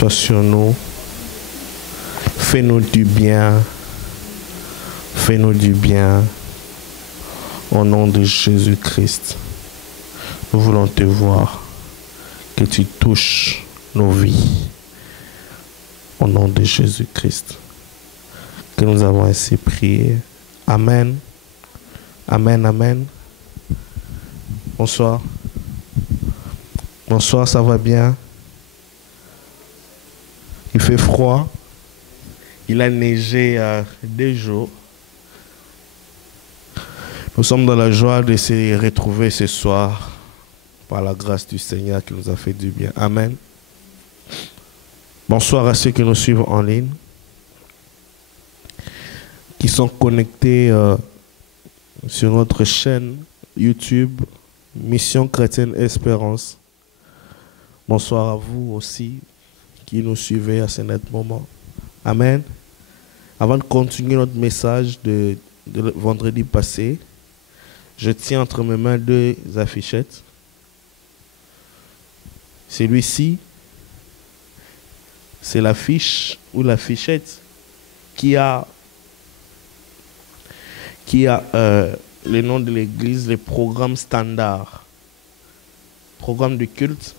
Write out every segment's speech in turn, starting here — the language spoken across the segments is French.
sois sur nous. Fais-nous du bien. Fais-nous du bien. Au nom de Jésus-Christ, nous voulons te voir. Que tu touches nos vies. Au nom de Jésus-Christ. Que nous avons ainsi prié. Amen. Amen, amen. Bonsoir. Bonsoir, ça va bien? Il fait froid. Il a neigé 2 jours. Nous sommes dans la joie de se retrouver ce soir par la grâce du Seigneur qui nous a fait du bien. Amen. Bonsoir à ceux qui nous suivent en ligne, qui sont connectés sur notre chaîne YouTube Mission Chrétienne Espérance. Bonsoir à vous aussi qui nous suivez à ce net moment. Amen. Avant de continuer notre message de vendredi passé, je tiens entre mes mains 2 affichettes. Celui-ci, c'est l'affiche ou l'affichette qui a le nom de l'église, les programmes standards. Programme de culte.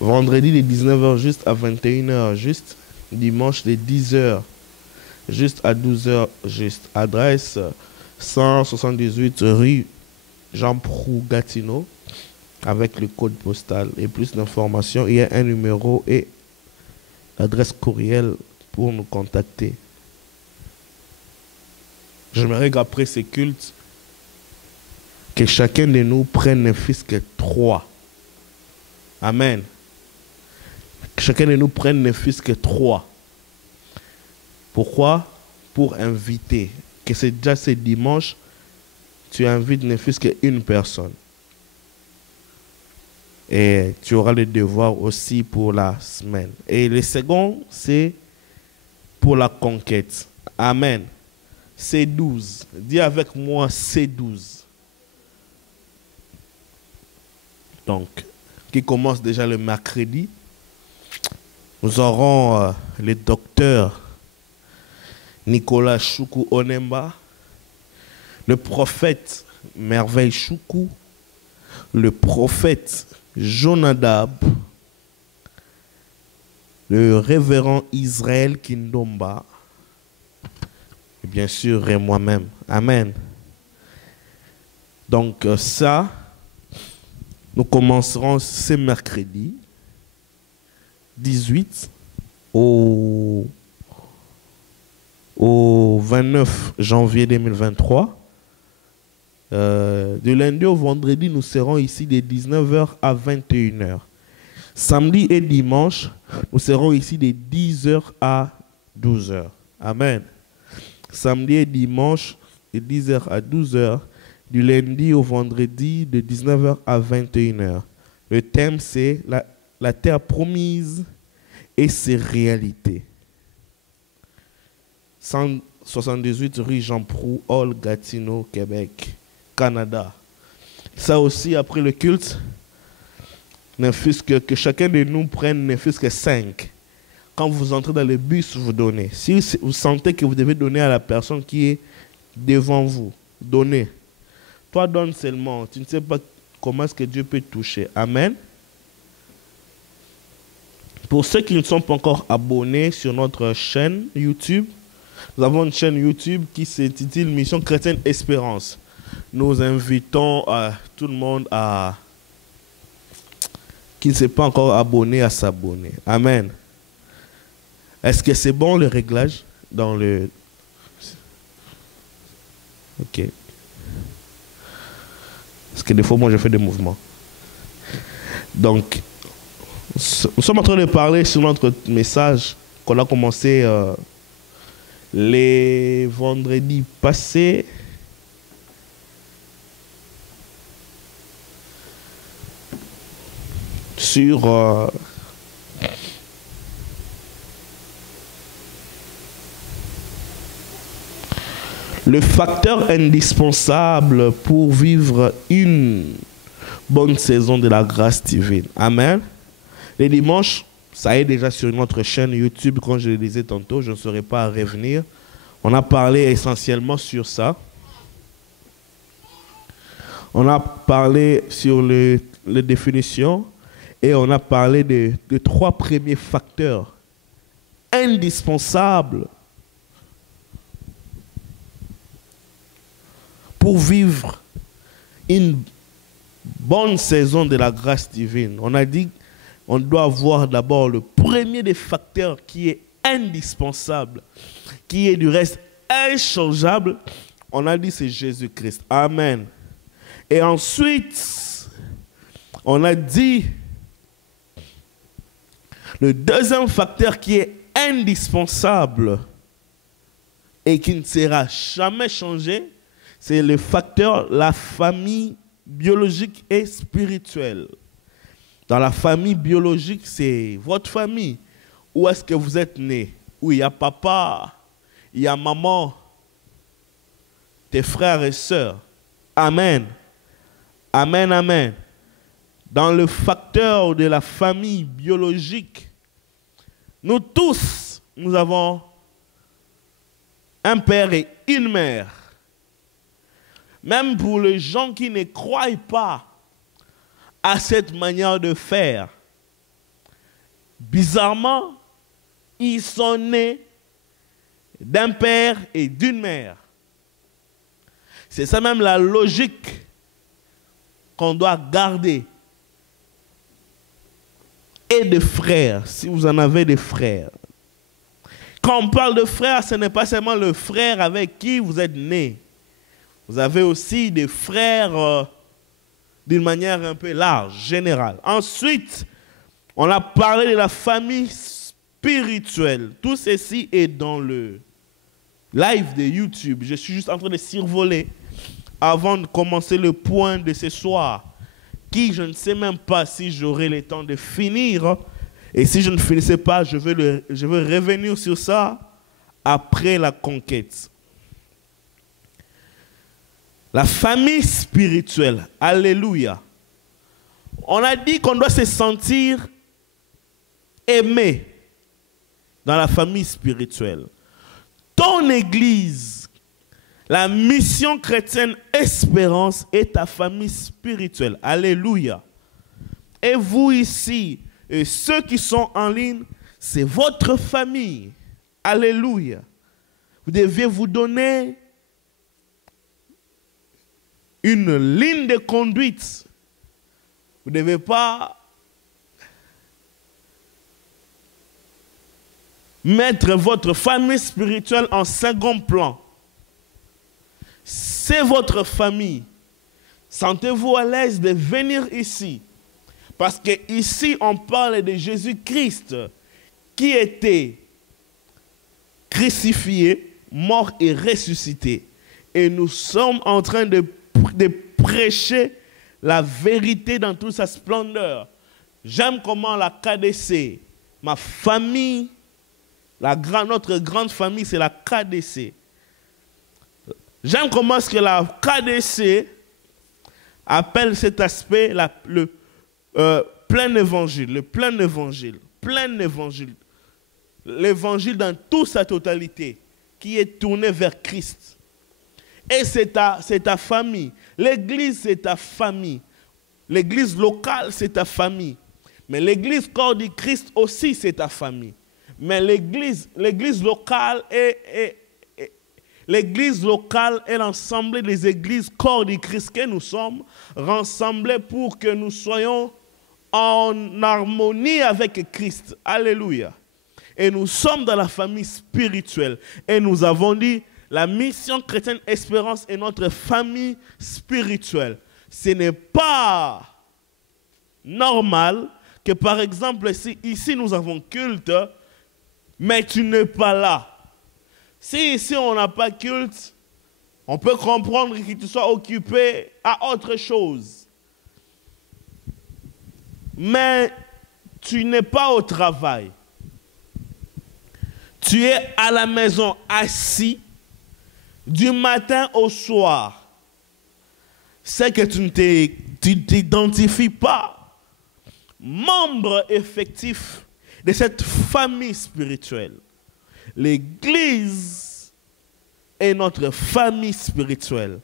Vendredi de 19h juste à 21h juste. Dimanche de 10h juste à 12h juste. Adresse 178 rue Jean Proux Gatineau avec le code postal et plus d'informations. Il y a un numéro et l'adresse courriel pour nous contacter. J'aimerais qu'après ces cultes, que chacun de nous prenne ne fût-ce que 3. Amen. Que chacun de nous prenne ne fût-ce que 3. Pourquoi? Pour inviter. Que c'est déjà ce dimanche, tu invites ne fût-ce qu'une personne. Et tu auras le devoir aussi pour la semaine. Et le second, c'est pour la conquête. Amen. C12. Dis avec moi C12. Donc, qui commence déjà le mercredi. Nous aurons le docteur Nicolas Choukou Onemba, le prophète Merveille Choukou, le prophète Jonadab, le révérend Israël Kindomba, et bien sûr, et moi-même. Amen. Donc ça, nous commencerons ce mercredi 18 au 29 janvier 2023. De lundi au vendredi, nous serons ici de 19h à 21h. Samedi et dimanche, nous serons ici de 10h à 12h. Amen. Samedi et dimanche, de 10h à 12h. Du lundi au vendredi, de 19h à 21h. Le thème, c'est la terre promise et ses réalités. 178 rue Jean Proux, Hall, Gatineau, Québec, Canada. Ça aussi, après le culte, ne fût-ce que chacun de nous prenne ne fût-ce que 5. Quand vous entrez dans le bus, vous donnez. Si vous sentez que vous devez donner à la personne qui est devant vous, donnez. Toi, donne seulement. Tu ne sais pas comment est-ce que Dieu peut toucher. Amen. Pour ceux qui ne sont pas encore abonnés sur notre chaîne YouTube, nous avons une chaîne YouTube qui s'intitule Mission Chrétienne Espérance. Nous invitons tout le monde qui ne s'est pas encore abonné à s'abonner. Amen. Est-ce que c'est bon le réglage dans le... Ok. Parce que des fois, moi, je fais des mouvements. Donc, nous sommes en train de parler sur notre message qu'on a commencé les vendredis passés. Sur le facteur indispensable pour vivre une bonne saison de la grâce divine. Amen. Les dimanches, ça est déjà sur notre chaîne YouTube, comme je le disais tantôt, je ne saurais pas revenir. On a parlé essentiellement sur ça. On a parlé sur les définitions et on a parlé de 3 premiers facteurs indispensables pour vivre une bonne saison de la grâce divine. On a dit qu'on doit avoir d'abord le premier des facteurs qui est indispensable, qui est du reste inchangeable. On a dit c'est Jésus-Christ. Amen. Et ensuite, on a dit le deuxième facteur qui est indispensable et qui ne sera jamais changé, c'est le facteur la famille biologique et spirituelle. Dans la famille biologique, c'est votre famille. Où est-ce que vous êtes né? Où il y a papa, il y a maman, tes frères et sœurs. Amen. Amen, amen. Dans le facteur de la famille biologique, nous tous, nous avons un père et une mère. Même pour les gens qui ne croient pas à cette manière de faire, bizarrement, ils sont nés d'un père et d'une mère. C'est ça même la logique qu'on doit garder. Et de frères, si vous en avez des frères. Quand on parle de frères, ce n'est pas seulement le frère avec qui vous êtes né. Vous avez aussi des frères d'une manière un peu large, générale. Ensuite, on a parlé de la famille spirituelle. Tout ceci est dans le live de YouTube. Je suis juste en train de survoler avant de commencer le point de ce soir, qui je ne sais même pas si j'aurai le temps de finir. Et si je ne finissais pas, je vais revenir sur ça après la conquête. La famille spirituelle, alléluia. On a dit qu'on doit se sentir aimé dans la famille spirituelle. Ton église, la mission chrétienne Espérance est ta famille spirituelle, alléluia. Et vous ici, et ceux qui sont en ligne, c'est votre famille, alléluia. Vous devez vous donner une ligne de conduite. Vous ne devez pas mettre votre famille spirituelle en second plan. C'est votre famille. Sentez-vous à l'aise de venir ici. Parce que ici, on parle de Jésus-Christ qui était crucifié, mort et ressuscité. Et nous sommes en train de prêcher la vérité dans toute sa splendeur. J'aime comment la KDC, ma famille, notre grande famille, c'est la KDC. J'aime comment est-ce que la KDC appelle cet aspect le plein évangile, le plein évangile, l'évangile dans toute sa totalité, qui est tourné vers Christ. Et c'est ta famille. L'église, c'est ta famille. L'église locale, c'est ta famille. Mais l'église corps du Christ aussi, c'est ta famille. Mais l'église locale est l'ensemble des églises corps du Christ que nous sommes, rassemblés pour que nous soyons en harmonie avec Christ. Alléluia. Et nous sommes dans la famille spirituelle. Et nous avons dit, la mission chrétienne Espérance est notre famille spirituelle. Ce n'est pas normal que, par exemple, si ici nous avons culte, mais tu n'es pas là. Si ici on n'a pas culte, on peut comprendre que tu sois occupé à autre chose. Mais tu n'es pas au travail. Tu es à la maison assis du matin au soir. C'est que tu ne t'identifies pas. membre effectif de cette famille spirituelle. L'Église est notre famille spirituelle.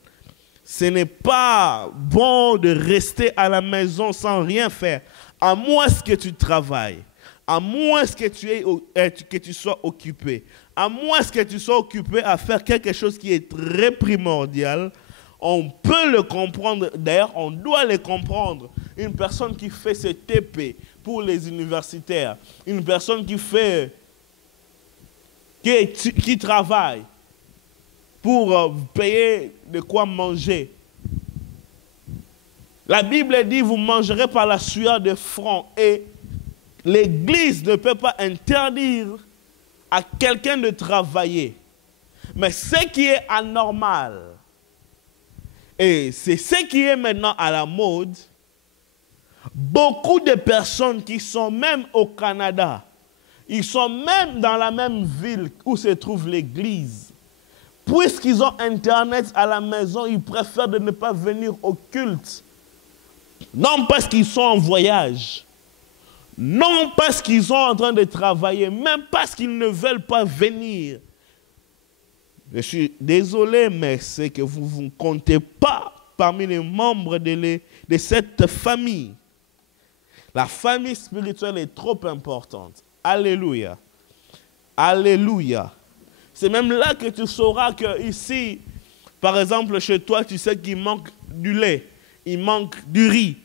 Ce n'est pas bon de rester à la maison sans rien faire, à moins que tu travailles, à moins que tu sois occupé, à moins que tu sois occupé à faire quelque chose qui est très primordial. On peut le comprendre, d'ailleurs on doit le comprendre. Une personne qui fait ce TP pour les universitaires, une personne qui travaille pour payer de quoi manger. La Bible dit, vous mangerez par la sueur de front. Et l'Église ne peut pas interdire à quelqu'un de travailler. Mais ce qui est anormal, et c'est ce qui est maintenant à la mode, beaucoup de personnes qui sont même au Canada, ils sont même dans la même ville où se trouve l'église. Puisqu'ils ont Internet à la maison, ils préfèrent de ne pas venir au culte. Non parce qu'ils sont en voyage, non parce qu'ils sont en train de travailler, même parce qu'ils ne veulent pas venir. Je suis désolé, mais c'est que vous ne comptez pas parmi les membres de cette famille. La famille spirituelle est trop importante. Alléluia. Alléluia. C'est même là que tu sauras que ici, par exemple, chez toi, tu sais qu'il manque du lait, il manque du riz,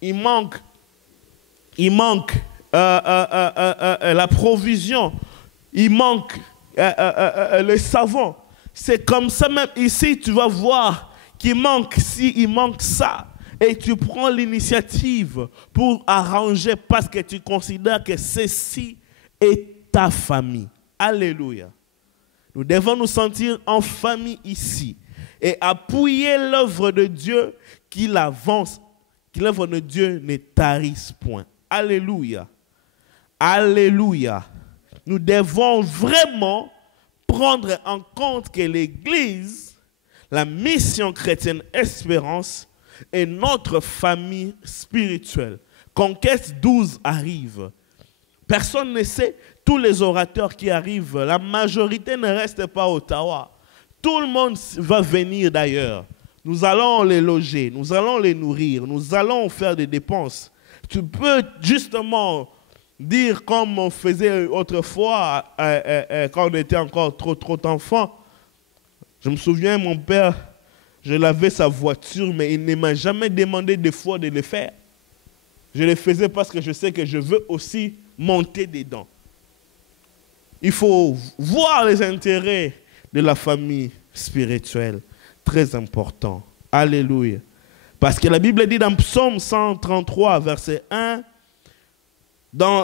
il manque la provision, il manque le savon. C'est comme ça même ici, tu vas voir qu'il manque ci, il manque ça. Et tu prends l'initiative pour arranger parce que tu considères que ceci est ta famille. Alléluia. Nous devons nous sentir en famille ici et appuyer l'œuvre de Dieu qu'il avance, que l'œuvre de Dieu ne tarisse point. Alléluia. Alléluia. Nous devons vraiment prendre en compte que l'Église, la mission chrétienne Espérance, est notre famille spirituelle. Conquête 12 arrive. Personne ne sait, tous les orateurs qui arrivent, la majorité ne reste pas à Ottawa. Tout le monde va venir d'ailleurs. Nous allons les loger, nous allons les nourrir, nous allons faire des dépenses. Tu peux justement dire comme on faisait autrefois quand on était encore trop enfant. Je me souviens, mon père, je lavais sa voiture, mais il ne m'a jamais demandé deux fois de le faire. Je le faisais parce que je sais que je veux aussi monter dedans. Il faut voir les intérêts de la famille spirituelle. Très important. Alléluia. Parce que la Bible dit dans Psaume 133, verset 1,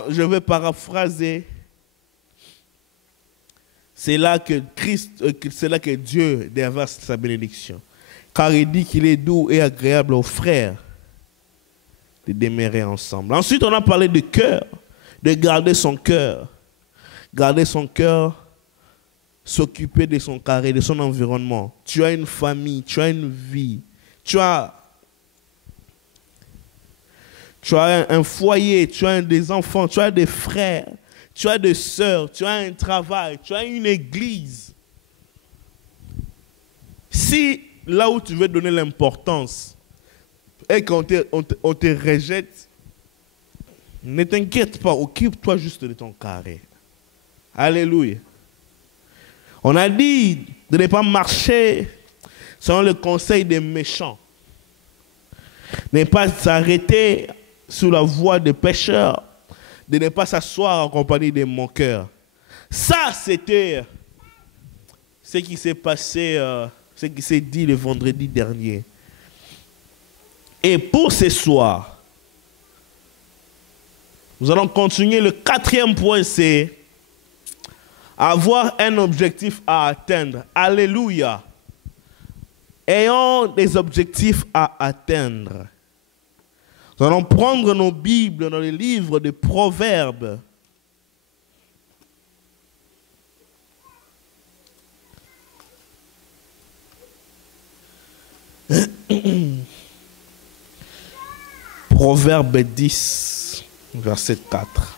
je vais paraphraser, c'est là que Dieu déverse sa bénédiction. Car il dit qu'il est doux et agréable aux frères de demeurer ensemble. Ensuite, on a parlé de cœur, de garder son cœur. Garder son cœur, s'occuper de son carré, de son environnement. Tu as une famille, tu as une vie, tu as un foyer, tu as des enfants, tu as des frères, tu as des sœurs, tu as un travail, tu as une église. Si là où tu veux donner l'importance et qu'on te rejette, ne t'inquiète pas, occupe-toi juste de ton carré. Alléluia. On a dit de ne pas marcher selon le conseil des méchants. De ne pas s'arrêter sous la voie des pécheurs. De ne pas s'asseoir en compagnie des moqueurs. Ça, c'était ce qui s'est passé, ce qui s'est dit le vendredi dernier. Et pour ce soir, nous allons continuer. Le 4e point, c'est avoir un objectif à atteindre. Alléluia. Ayons des objectifs à atteindre. Nous allons prendre nos Bibles dans les livres de Proverbes. Proverbe 10. verset 4.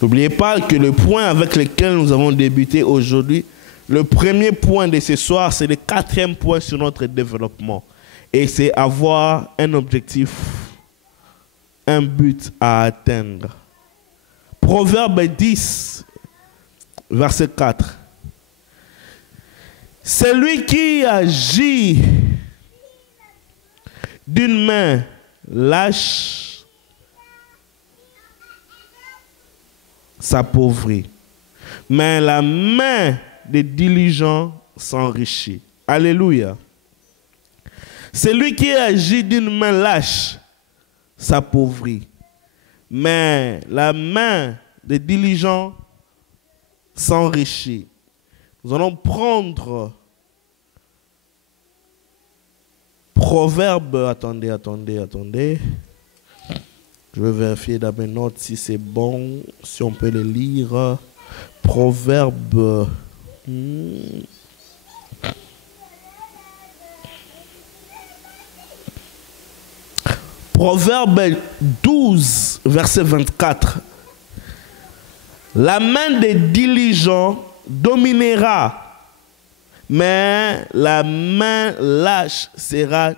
N'oubliez pas que le point avec lequel nous avons débuté aujourd'hui, le premier point de ce soir, c'est le 4e point sur notre développement. Et c'est avoir un objectif, un but à atteindre. Proverbe 10, verset 4. Celui qui agit d'une main lâche s'appauvrit, mais la main des diligents s'enrichit. Alléluia. Celui qui agit d'une main lâche s'appauvrit, mais la main des diligents s'enrichit. Nous allons prendre Proverbe, attendez. Je vais vérifier dans mes notes si c'est bon, si on peut le lire. Proverbe. Proverbe 12, verset 24. La main des diligents dominera, mais la main lâche sera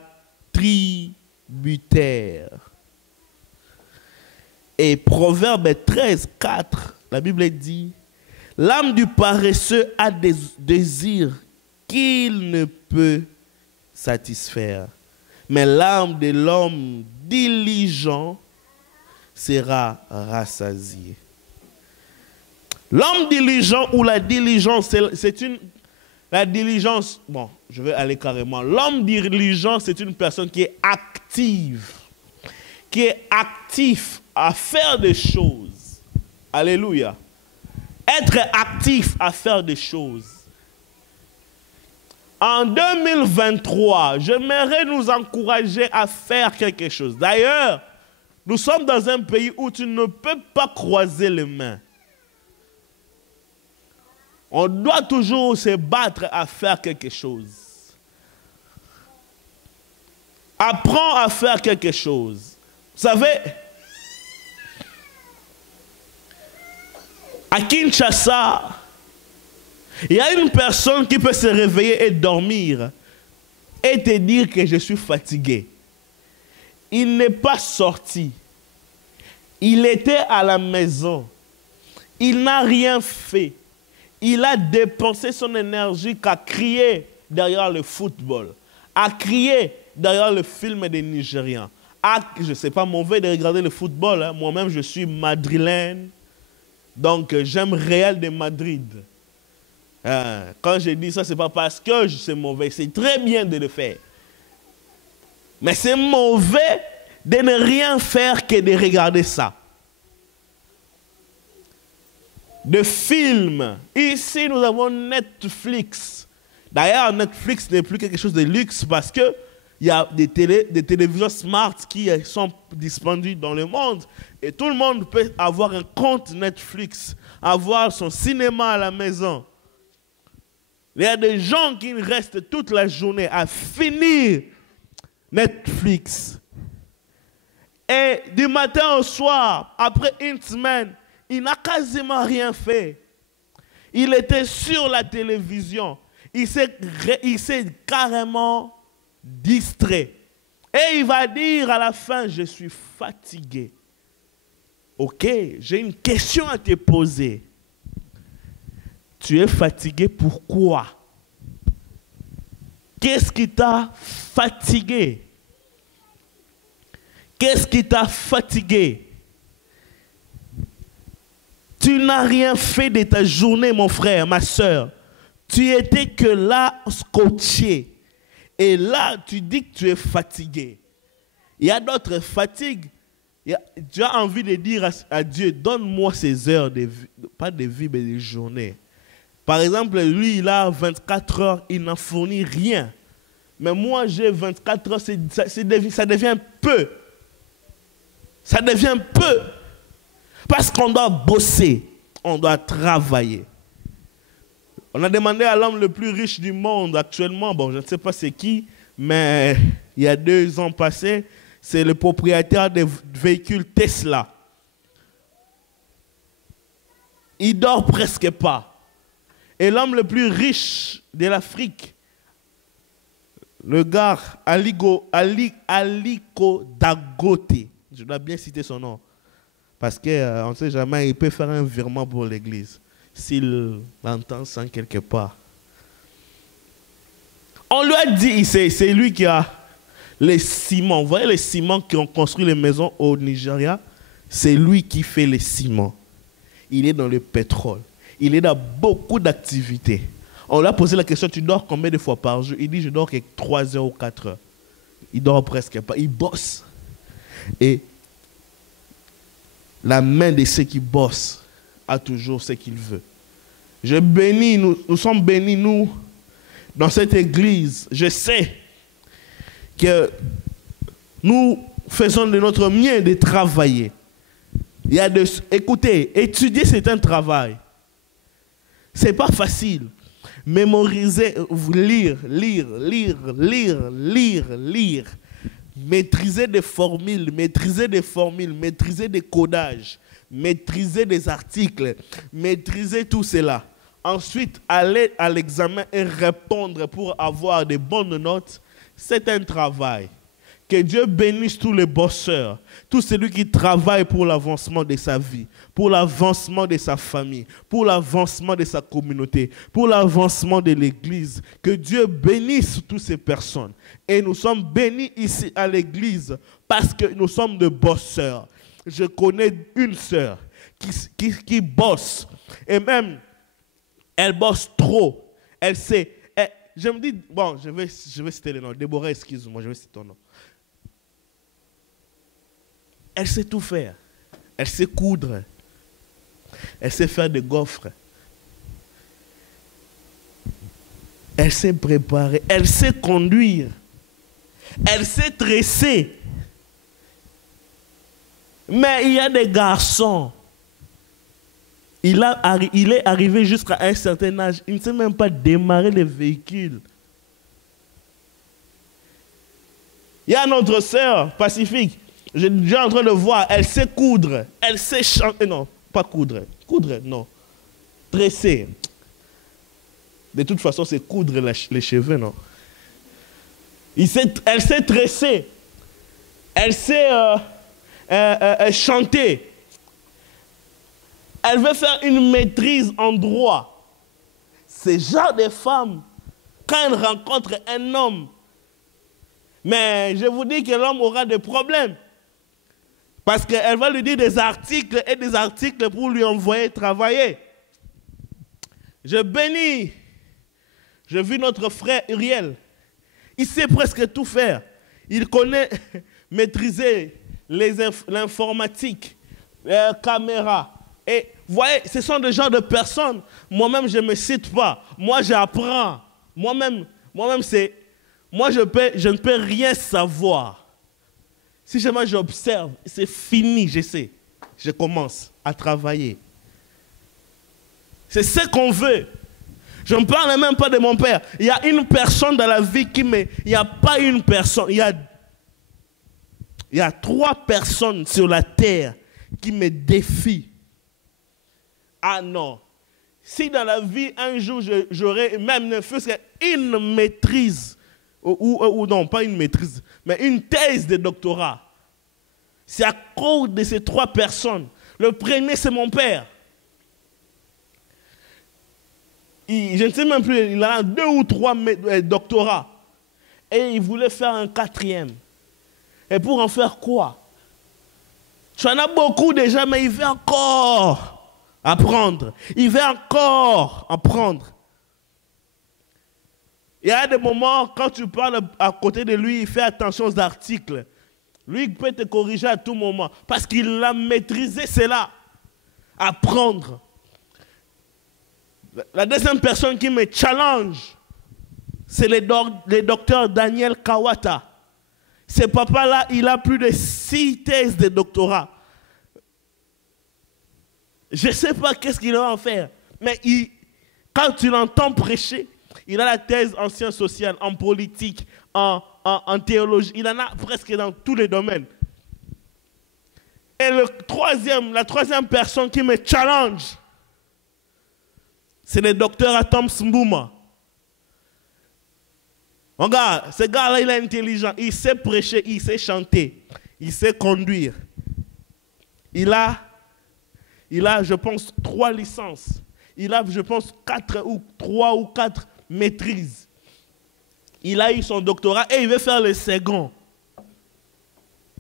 tributaire. Et Proverbe 13, 4, la Bible dit, l'âme du paresseux a des désirs qu'il ne peut satisfaire, mais l'âme de l'homme diligent sera rassasiée. L'homme diligent ou la diligence, la diligence, bon, je vais aller carrément. L'homme diligent, c'est une personne qui est active à faire des choses. Alléluia. Être actif à faire des choses. En 2023, j'aimerais nous encourager à faire quelque chose. D'ailleurs, nous sommes dans un pays où tu ne peux pas croiser les mains. On doit toujours se battre à faire quelque chose. Apprends à faire quelque chose. Vous savez, à Kinshasa, il y a une personne qui peut se réveiller et dormir et te dire que je suis fatigué. Il n'est pas sorti. Il était à la maison. Il n'a rien fait. Il a dépensé son énergie qu'à crier derrière le football, à crier derrière le film des Nigérians. Je ne sais pas, mauvais de regarder le football. Hein. Moi-même, je suis madrilène. Donc, j'aime Real de Madrid. Quand je dis ça, ce n'est pas parce que c'est mauvais. C'est très bien de le faire. Mais c'est mauvais de ne rien faire que de regarder ça. De films. Ici, nous avons Netflix. D'ailleurs, Netflix n'est plus quelque chose de luxe parce qu'il y a des téléviseurs smart qui sont disponibles dans le monde. Et tout le monde peut avoir un compte Netflix, avoir son cinéma à la maison. Il y a des gens qui restent toute la journée à finir Netflix. Et du matin au soir, après une semaine, il n'a quasiment rien fait. Il était sur la télévision. Il s'est carrément distrait. Et il va dire à la fin, je suis fatigué. Ok, j'ai une question à te poser. Tu es fatigué, pourquoi? Qu'est-ce qui t'a fatigué? Qu'est-ce qui t'a fatigué? Tu n'as rien fait de ta journée, mon frère, ma soeur. Tu étais que là, scotché. Et là, tu dis que tu es fatigué. Il y a d'autres fatigues. Tu as envie de dire à Dieu, donne-moi ces heures, pas de vie, mais de journée. Par exemple, lui, il a 24 heures, il n'en fournit rien. Mais moi, j'ai 24 heures, ça devient peu. Ça devient peu. Parce qu'on doit bosser, on doit travailler. On a demandé à l'homme le plus riche du monde actuellement, bon, je ne sais pas c'est qui, Mais il y a 2 ans passés, c'est le propriétaire des véhicules Tesla. Il dort presque pas. Et l'homme le plus riche de l'Afrique, le gars Aliko Dangote, je dois bien citer son nom, parce qu'on ne sait jamais, il peut faire un virement pour l'église, s'il entend ça quelque part. On lui a dit, c'est lui qui a les ciments. Vous voyez les ciments qui ont construit les maisons au Nigeria? C'est lui qui fait les ciments. Il est dans le pétrole. Il est dans beaucoup d'activités. On lui a posé la question, tu dors combien de fois par jour? Il dit, je dors que 3 heures ou 4 heures. Il dort presque pas. Il bosse. Et la main de ceux qui bossent a toujours ce qu'il veut. Je bénis, nous sommes bénis, nous, dans cette église. Je sais que nous faisons de notre mieux de travailler. Écoutez, étudier, c'est un travail. Ce n'est pas facile. Mémoriser, lire. Maîtriser des formules, maîtriser des codages, maîtriser des articles, maîtriser tout cela. Ensuite, aller à l'examen et répondre pour avoir de bonnes notes, c'est un travail. Que Dieu bénisse tous les bosseurs, tous celui qui travaille pour l'avancement de sa vie, pour l'avancement de sa famille, pour l'avancement de sa communauté, pour l'avancement de l'Église. Que Dieu bénisse toutes ces personnes. Et nous sommes bénis ici à l'Église parce que nous sommes de bosseurs. Je connais une sœur qui bosse. Et même, elle bosse trop. Elle sait. Je me dis, bon, je vais citer le nom. Déborah, excuse-moi, je vais citer ton nom. Elle sait tout faire. Elle sait coudre. Elle sait faire des gaufres. Elle sait préparer. Elle sait conduire. Elle sait tresser. Mais il y a des garçons. Il est arrivé jusqu'à un certain âge. Il ne sait même pas démarrer les véhicules. Il y a notre sœur Pacifique. Je suis déjà en train de voir, elle sait coudre, elle sait chanter, non, pas coudre, non, tresser. De toute façon, c'est coudre les cheveux, non. Elle sait tresser, elle sait chanter. Elle veut faire une maîtrise en droit. Ce genre de femme, quand elle rencontre un homme, mais je vous dis que l'homme aura des problèmes. Parce qu'elle va lui dire des articles et des articles pour lui envoyer travailler. Je bénis. Je vis notre frère Uriel. Il sait presque tout faire. Il connaît maîtriser l'informatique, les caméras. Et vous voyez, ce sont des genres de personnes. Moi-même, je ne me cite pas. Moi, j'apprends. Moi-même, je ne peux rien savoir. Si jamais j'observe, c'est fini, je sais. Je commence à travailler. C'est ce qu'on veut. Je ne parle même pas de mon père. Il y a une personne dans la vie qui me... Il n'y a pas une personne. Il y a 3 personnes sur la terre qui me défient. Ah non. Si dans la vie, un jour, j'aurais même ne fût-ce qu'une maîtrise, ou non, pas une maîtrise, mais une thèse de doctorat. C'est à cause de ces 3 personnes. Le premier, c'est mon père. Je ne sais même plus, il a 2 ou 3 doctorats. Et il voulait faire un 4e. Et pour en faire quoi? Tu en as beaucoup déjà, mais il veut encore apprendre. Il veut encore apprendre. Il y a des moments, quand tu parles à côté de lui, il fait attention aux articles. Lui, il peut te corriger à tout moment. Parce qu'il a maîtrisé cela. Apprendre. La deuxième personne qui me challenge, c'est le docteur Daniel Kawata. Ce papa-là, il a plus de 6 thèses de doctorat. Je ne sais pas qu'est-ce qu'il va en faire. Mais quand tu l'entends prêcher, il a la thèse en sciences sociales, en politique, en théologie. Il en a presque dans tous les domaines. Et la troisième personne qui me challenge, c'est le docteur Atom Mbouma. Regarde, ce gars-là, il est intelligent. Il sait prêcher, il sait chanter, il sait conduire. Il a, je pense, 3 licences. Il a, je pense, 3 ou 4 maîtrises. Il a eu son doctorat et il veut faire le second.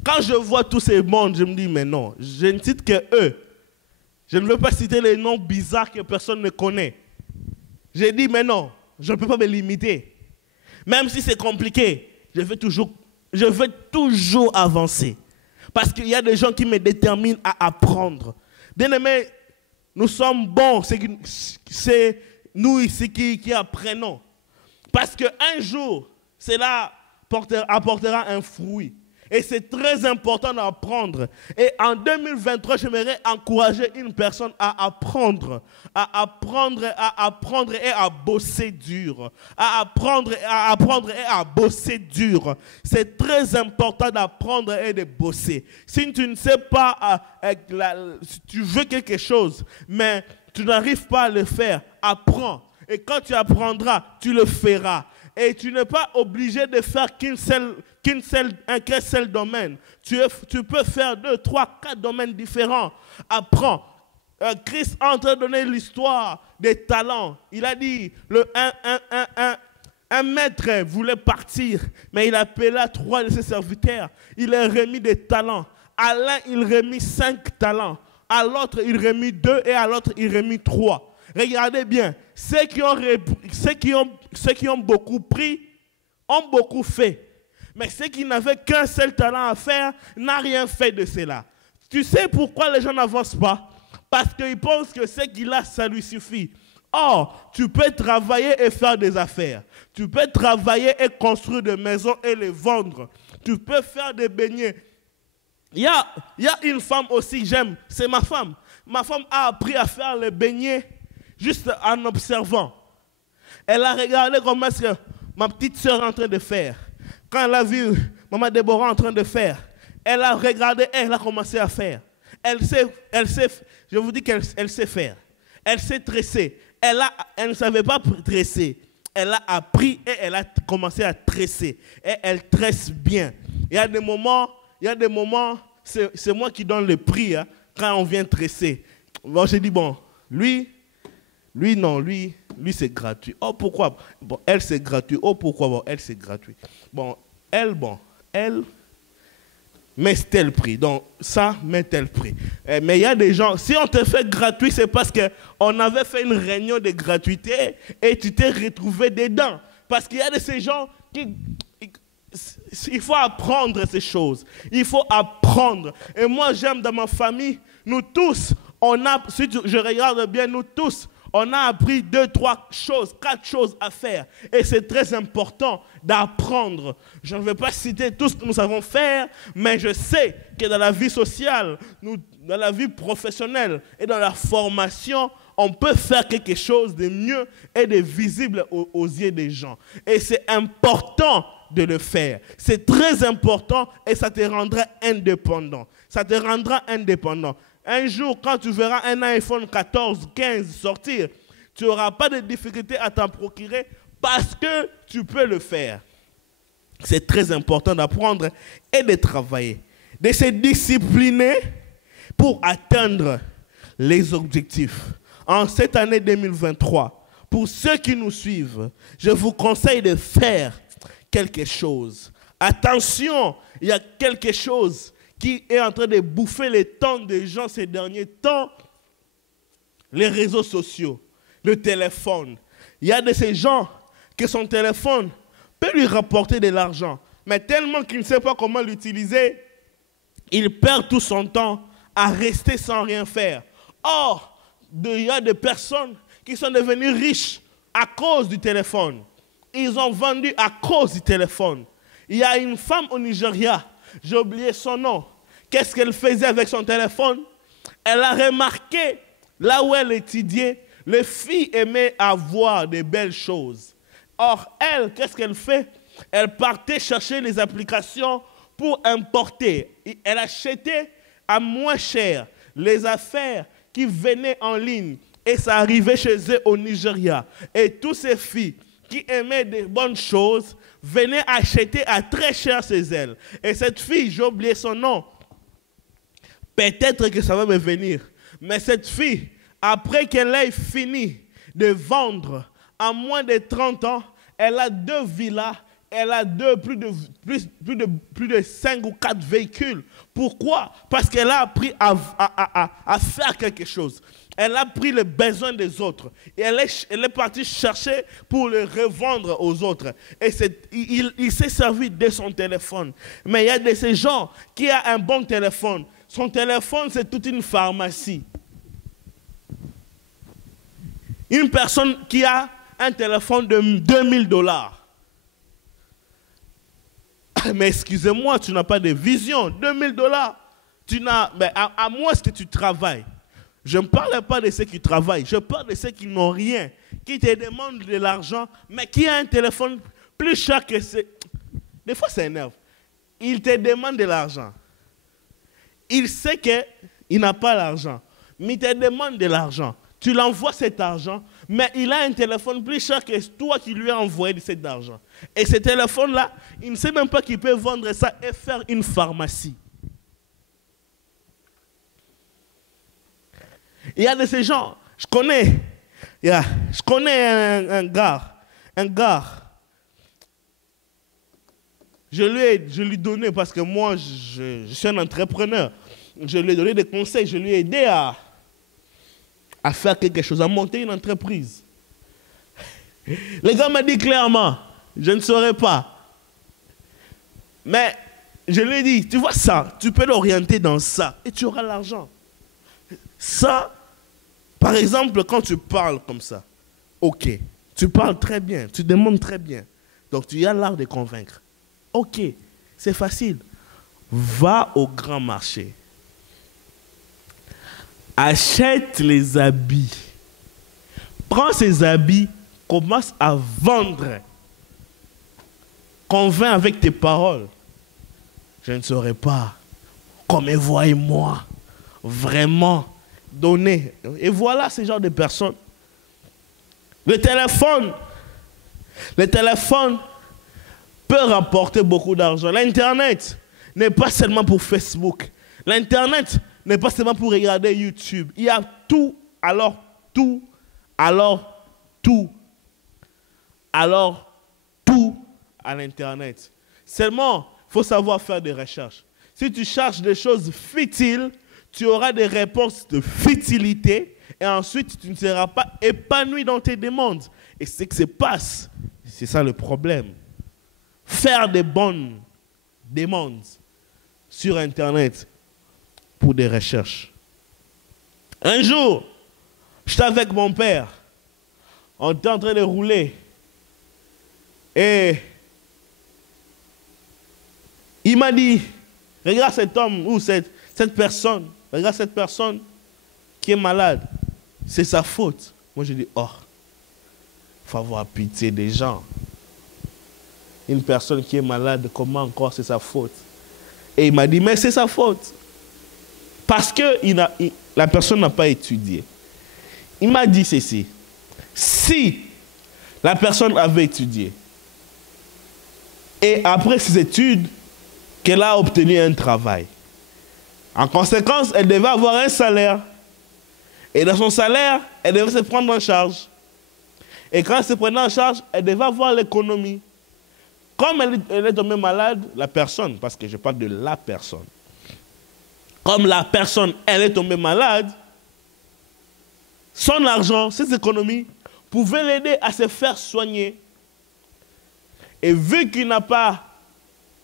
Quand je vois tous ces mondes, je me dis, mais non, je ne cite que eux. Je ne veux pas citer les noms bizarres que personne ne connaît. J'ai dit, mais non, je ne peux pas me limiter. Même si c'est compliqué, je veux toujours avancer. Parce qu'il y a des gens qui me déterminent à apprendre. Bien-aimés, nous sommes bons, c'est nous ici qui apprenons. Parce qu'un jour, cela apportera un fruit. Et c'est très important d'apprendre. Et en 2023, j'aimerais encourager une personne à apprendre et à bosser dur. À apprendre et à bosser dur. C'est très important d'apprendre et de bosser. Si tu ne sais pas, si tu veux quelque chose, mais tu n'arrives pas à le faire, apprends. Et quand tu apprendras, tu le feras. Et tu n'es pas obligé de faire qu'un seul domaine. Tu peux faire 2, 3, 4 domaines différents. Apprends. Christ a en train de donner l'histoire des talents. Il a dit, un maître voulait partir, mais il appela 3 de ses serviteurs. Il leur remis des talents. À l'un, il remit 5 talents. À l'autre, il remit 2 et à l'autre, il remit 3. Regardez bien, ceux qui ont beaucoup pris, ont beaucoup fait. Mais ceux qui n'avaient qu'un seul talent à faire, n'ont rien fait de cela. Tu sais pourquoi les gens n'avancent pas? Parce qu'ils pensent que ce qu'il a, ça lui suffit. Or, tu peux travailler et faire des affaires. Tu peux travailler et construire des maisons et les vendre. Tu peux faire des beignets. Il y a une femme aussi, j'aime, c'est ma femme. Ma femme a appris à faire les beignets juste en observant. Elle a regardé comment est-ce que ma petite sœur est en train de faire. Quand elle a vu maman Déborah en train de faire, elle a regardé, elle a commencé à faire. Elle sait, je vous dis qu'elle sait faire. Elle sait tresser. Elle ne savait pas tresser. Elle a appris et elle a commencé à tresser. Et elle tresse bien. Il y a des moments, c'est moi qui donne le prix quand on vient tresser. Bon, j'ai dit, bon, lui, c'est gratuit. Oh, pourquoi? Bon, elle, c'est gratuit. Oh, pourquoi? Bon, elle, c'est gratuit. Bon, elle, met tel prix. Donc, ça, met tel prix. Mais il y a des gens, si on te fait gratuit, c'est parce qu'on avait fait une réunion de gratuité et tu t'es retrouvé dedans. Parce qu'il y a de ces gens qui... Il faut apprendre ces choses. Il faut apprendre. Et moi, j'aime dans ma famille, nous tous, si je regarde bien, nous tous, on a appris 2, 3 choses, 4 choses à faire. Et c'est très important d'apprendre. Je ne vais pas citer tout ce que nous savons faire, mais je sais que dans la vie sociale, dans la vie professionnelle et dans la formation, on peut faire quelque chose de mieux et de visible aux yeux des gens. Et c'est important de le faire. C'est très important et ça te rendra indépendant. Ça te rendra indépendant. Un jour, quand tu verras un iPhone 14, 15 sortir, tu n'auras pas de difficulté à t'en procurer parce que tu peux le faire. C'est très important d'apprendre et de travailler, de se discipliner pour atteindre les objectifs. En cette année 2023, pour ceux qui nous suivent, je vous conseille de faire quelque chose. Attention, il y a quelque chose qui est en train de bouffer les temps des gens ces derniers temps. Les réseaux sociaux, le téléphone. Il y a de ces gens que son téléphone peut lui rapporter de l'argent, mais tellement qu'il ne sait pas comment l'utiliser, il perd tout son temps à rester sans rien faire. Or, il y a des personnes qui sont devenues riches à cause du téléphone. Ils ont vendu à cause du téléphone. Il y a une femme au Nigeria, j'ai oublié son nom. Qu'est-ce qu'elle faisait avec son téléphone? Elle a remarqué, là où elle étudiait, les filles aimaient avoir de belles choses. Or, elle, qu'est-ce qu'elle fait? Elle partait chercher les applications pour importer. Elle achetait à moins cher les affaires qui venaient en ligne. Et ça arrivait chez eux au Nigeria. Et toutes ces filles qui aimaient des bonnes choses venaient acheter à très cher chez elles. Et cette fille, j'ai oublié son nom. Peut-être que ça va me venir. Mais cette fille, après qu'elle ait fini de vendre en moins de 30 ans, elle a 2 villas, elle a plus de 5 ou 4 véhicules. Pourquoi? Parce qu'elle a appris à faire quelque chose. Elle a pris les besoins des autres. Et elle est partie chercher pour le revendre aux autres. Et il s'est servi de son téléphone. Mais il y a de ces gens qui ont un bon téléphone. Son téléphone, c'est toute une pharmacie. Une personne qui a un téléphone de $2000. Mais excusez-moi, tu n'as pas de vision. $2000. Mais à moins que tu travailles. Je ne parle pas de ceux qui travaillent. Je parle de ceux qui n'ont rien, qui te demandent de l'argent, mais qui a un téléphone plus cher que ce. Des fois, ça énerve. Il te demande de l'argent. Il sait qu'il n'a pas l'argent, mais il te demande de l'argent. Tu l'envoies cet argent, mais il a un téléphone plus cher que toi qui lui as envoyé cet argent. Et ce téléphone-là, il ne sait même pas qu'il peut vendre ça et faire une pharmacie. Il y a de ces gens, je connais un gars. Je lui donnais, parce que moi, je suis un entrepreneur. Je lui ai donné des conseils, je lui ai aidé à faire quelque chose, à monter une entreprise. Le gars m'a dit clairement, je ne saurais pas. Mais je lui ai dit, tu vois ça, tu peux l'orienter dans ça et tu auras l'argent. Ça, par exemple, quand tu parles comme ça, ok, tu parles très bien, tu demandes très bien. Donc tu as l'art de convaincre. Ok, c'est facile. Va au grand marché. Achète les habits. Prends ces habits, commence à vendre. Convainc avec tes paroles. Je ne saurais pas. Comme voyez-moi. Vraiment. Donner. Et voilà ce genre de personnes. Le téléphone peut rapporter beaucoup d'argent. L'Internet n'est pas seulement pour Facebook. L'Internet n'est pas seulement pour regarder YouTube. Il y a tout, alors tout à l'Internet. Seulement, il faut savoir faire des recherches. Si tu cherches des choses futiles, tu auras des réponses de futilité et ensuite tu ne seras pas épanoui dans tes demandes. Et c'est ce qui se passe. C'est ça le problème. Faire des bonnes demandes sur Internet pour des recherches. Un jour, j'étais avec mon père. On était en train de rouler. Et il m'a dit, regarde cet homme ou cette personne. Regarde cette personne qui est malade. C'est sa faute. Moi, je dis, oh, il faut avoir pitié des gens. Une personne qui est malade, comment encore c'est sa faute? Et il m'a dit, mais c'est sa faute. Parce que la personne n'a pas étudié. Il m'a dit ceci. Si la personne avait étudié, et après ses études, qu'elle a obtenu un travail, en conséquence, elle devait avoir un salaire. Et dans son salaire, elle devait se prendre en charge. Et quand elle se prenait en charge, elle devait avoir l'économie. Comme elle est tombée malade, la personne, parce que je parle de la personne, comme la personne, elle est tombée malade, son argent, ses économies, pouvaient l'aider à se faire soigner. Et vu qu'il n'a pas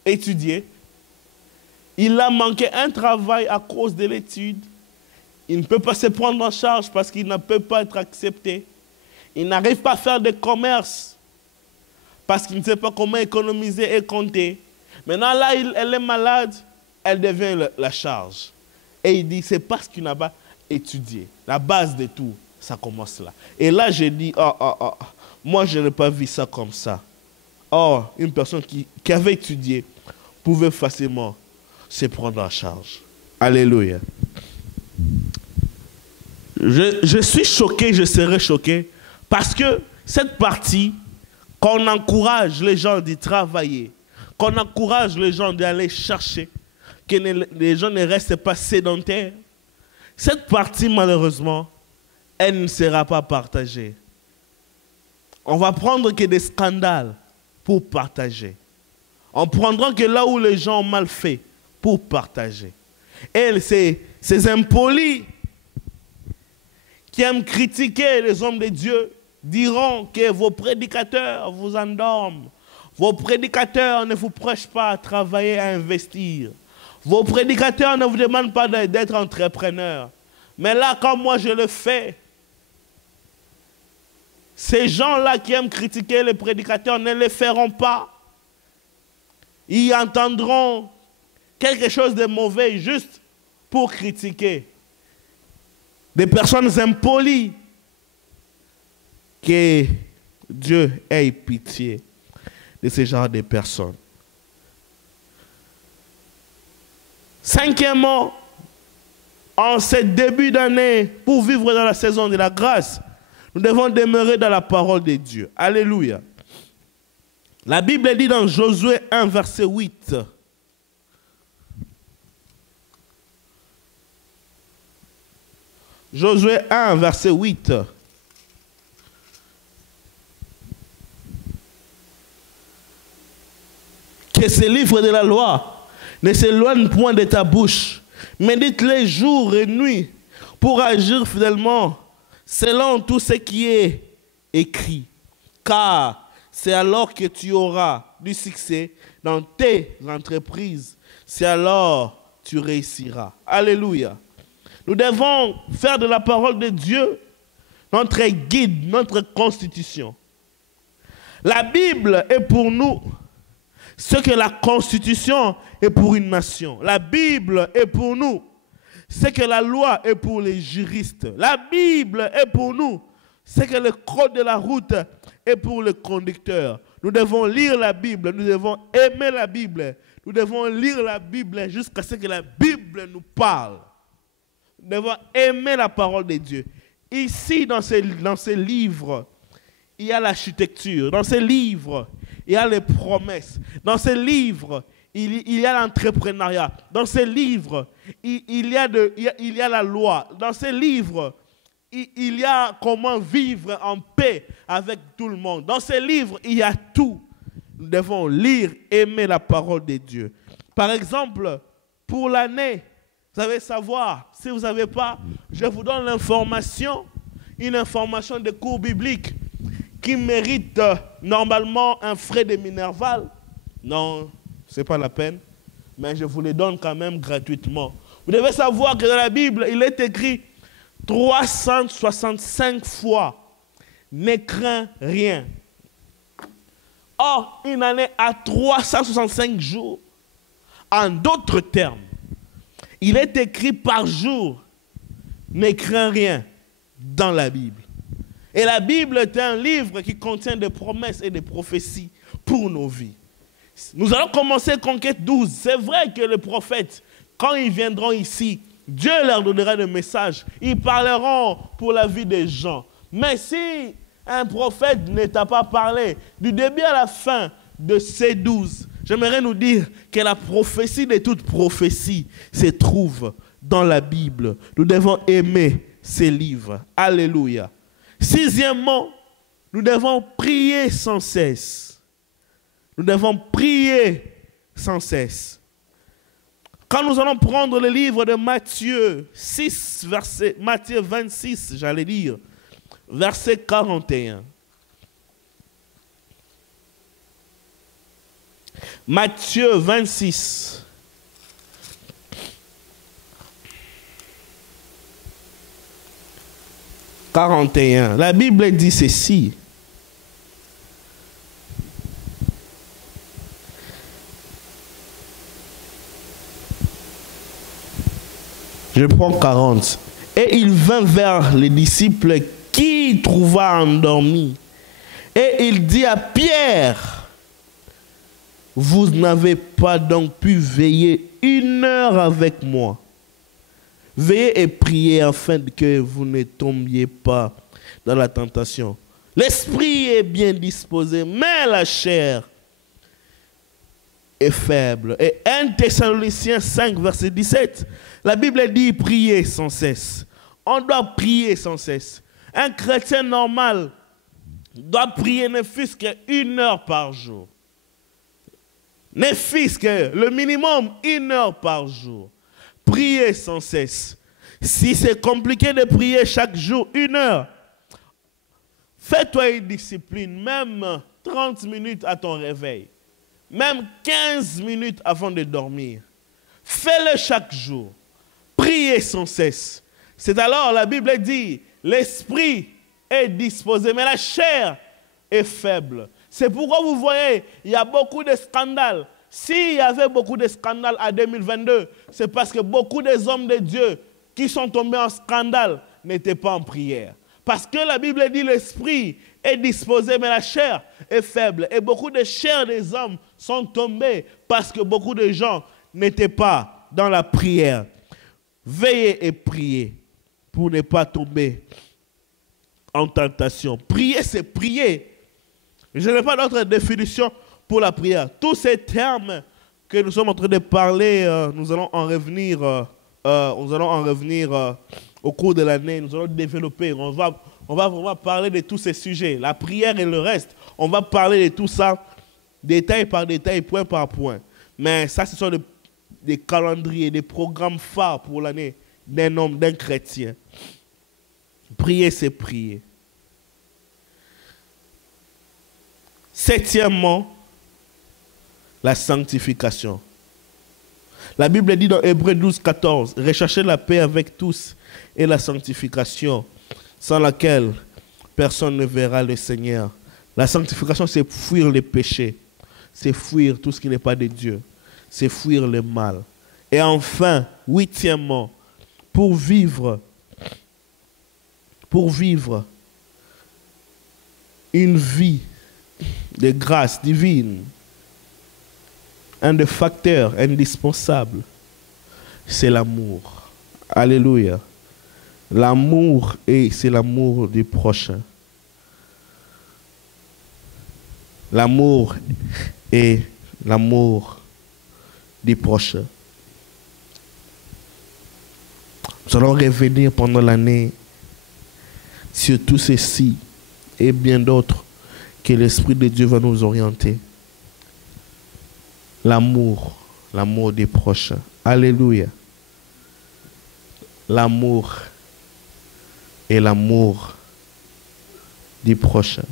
étudié, il a manqué un travail à cause de l'étude. Il ne peut pas se prendre en charge parce qu'il ne peut pas être accepté. Il n'arrive pas à faire de commerce parce qu'il ne sait pas comment économiser et compter. Maintenant, là, elle est malade, elle devient la charge. Et il dit, c'est parce qu'il n'a pas étudié. La base de tout, ça commence là. Et là, j'ai dit, moi, je n'ai pas vu ça comme ça. Or, une personne qui avait étudié pouvait facilement se prendre en charge. Alléluia. Je suis choqué, je serai choqué, parce que cette partie, qu'on encourage les gens d'y travailler, qu'on encourage les gens d'aller chercher, que les gens ne restent pas sédentaires, cette partie, malheureusement, elle ne sera pas partagée. On va prendre que des scandales pour partager. On prendra que là où les gens ont mal fait pour partager. Et ces impolis qui aiment critiquer les hommes de Dieu diront que vos prédicateurs vous endorment. Vos prédicateurs ne vous prêchent pas à travailler, à investir. Vos prédicateurs ne vous demandent pas d'être entrepreneur. Mais là, comme moi je le fais, ces gens-là qui aiment critiquer les prédicateurs ne le feront pas. Ils entendront quelque chose de mauvais juste pour critiquer. Des personnes impolies. Que Dieu ait pitié de ce genre de personnes. Cinquièmement, en ce début d'année, pour vivre dans la saison de la grâce, nous devons demeurer dans la parole de Dieu. Alléluia. La Bible dit dans Josué 1, verset 8. Josué 1, verset 8. Que ce livre de la loi ne s'éloigne point de ta bouche. Médite-les jour et nuit pour agir fidèlement selon tout ce qui est écrit. Car c'est alors que tu auras du succès dans tes entreprises. C'est alors que tu réussiras. Alléluia. Nous devons faire de la parole de Dieu notre guide, notre constitution. La Bible est pour nous ce que la Constitution est pour une nation. La Bible est pour nous ce que la loi est pour les juristes. La Bible est pour nous ce que le code de la route est pour le conducteur. Nous devons lire la Bible, nous devons aimer la Bible, nous devons lire la Bible jusqu'à ce que la Bible nous parle. Nous devons aimer la parole de Dieu. Ici, dans ces livres, il y a l'architecture. Dans ces livres, il y a les promesses. Dans ces livres, il y a l'entrepreneuriat. Dans ces livres, il y a la loi. Dans ces livres, il y a comment vivre en paix avec tout le monde. Dans ces livres, il y a tout. Nous devons lire, aimer la parole de Dieu. Par exemple, pour l'année, vous savez savoir, si vous ne savez pas, je vous donne l'information, une information de cours biblique qui mérite normalement un frais de Minerval. Non, ce n'est pas la peine, mais je vous les donne quand même gratuitement. Vous devez savoir que dans la Bible, il est écrit 365 fois, ne crains rien. Or, une année a 365 jours. En d'autres termes, il est écrit par jour, ne crains rien dans la Bible. Et la Bible est un livre qui contient des promesses et des prophéties pour nos vies. Nous allons commencer Conquête 12. C'est vrai que les prophètes, quand ils viendront ici, Dieu leur donnera des messages. Ils parleront pour la vie des gens. Mais si un prophète ne t'a pas parlé du début à la fin de ces 12, j'aimerais nous dire que la prophétie de toute prophétie se trouve dans la Bible. Nous devons aimer ces livres. Alléluia. Sixièmement, nous devons prier sans cesse. Nous devons prier sans cesse. Quand nous allons prendre le livre de Matthieu 6, Matthieu 26, j'allais dire, verset 41. Matthieu 26. « 41. La Bible dit ceci. Je prends 40. Et il vint vers les disciples qui trouva endormis. Et il dit à Pierre, Vous n'avez pas donc pu veiller 1 heure avec moi. Veillez et priez afin que vous ne tombiez pas dans la tentation. L'esprit est bien disposé, mais la chair est faible. Et 1 Thessaloniciens 5, verset 17, la Bible dit priez sans cesse. On doit prier sans cesse. Un chrétien normal doit prier ne fût-ce qu'1 heure par jour. Ne fût-ce que le minimum 1 heure par jour. Priez sans cesse. Si c'est compliqué de prier chaque jour 1 heure, fais-toi une discipline, même 30 minutes à ton réveil, même 15 minutes avant de dormir. Fais-le chaque jour. Priez sans cesse. C'est alors, la Bible dit, l'esprit est disposé, mais la chair est faible. C'est pourquoi vous voyez, il y a beaucoup de scandales. S'il y avait beaucoup de scandales en 2022, c'est parce que beaucoup des hommes de Dieu qui sont tombés en scandale n'étaient pas en prière. Parce que la Bible dit l'esprit est disposé, mais la chair est faible. Et beaucoup de chairs des hommes sont tombés parce que beaucoup de gens n'étaient pas dans la prière. Veillez et priez pour ne pas tomber en tentation. Prier, c'est prier. Je n'ai pas d'autre définition pour la prière. Tous ces termes que nous sommes en train de parler, nous allons en revenir, au cours de l'année. Nous allons développer. On va vraiment parler de tous ces sujets. La prière et le reste. On va parler de tout ça, détail par détail, point par point. Mais ça, ce sont des calendriers, des programmes phares pour l'année d'un homme, d'un chrétien. Prier, c'est prier. Septièmement, la sanctification. La Bible dit dans Hébreux 12, 14, « Recherchez la paix avec tous et la sanctification, sans laquelle personne ne verra le Seigneur. » La sanctification, c'est fuir les péchés, c'est fuir tout ce qui n'est pas de Dieu, c'est fuir le mal. Et enfin, huitièmement, pour vivre une vie de grâce divine, un des facteurs indispensables, c'est l'amour. Alléluia. L'amour, et c'est l'amour du prochain. L'amour et l'amour du prochain. Nous allons revenir pendant l'année sur tout ceci et bien d'autres que l'Esprit de Dieu va nous orienter. L'amour des prochains. Alléluia. L'amour et l'amour du prochain.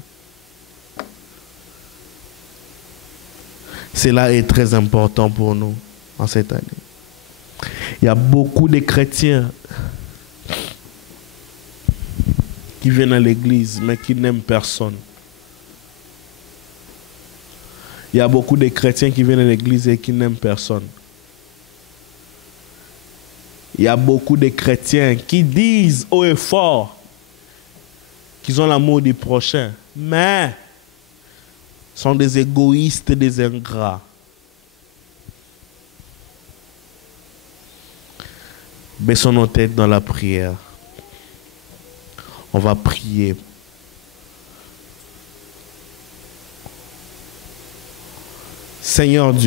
Cela est très important pour nous en cette année. Il y a beaucoup de chrétiens qui viennent à l'église mais qui n'aiment personne. Il y a beaucoup de chrétiens qui viennent à l'église et qui n'aiment personne. Il y a beaucoup de chrétiens qui disent haut et fort qu'ils ont l'amour du prochain, mais sont des égoïstes et des ingrats. Baissons nos têtes dans la prière. On va prier. Seigneur Dieu,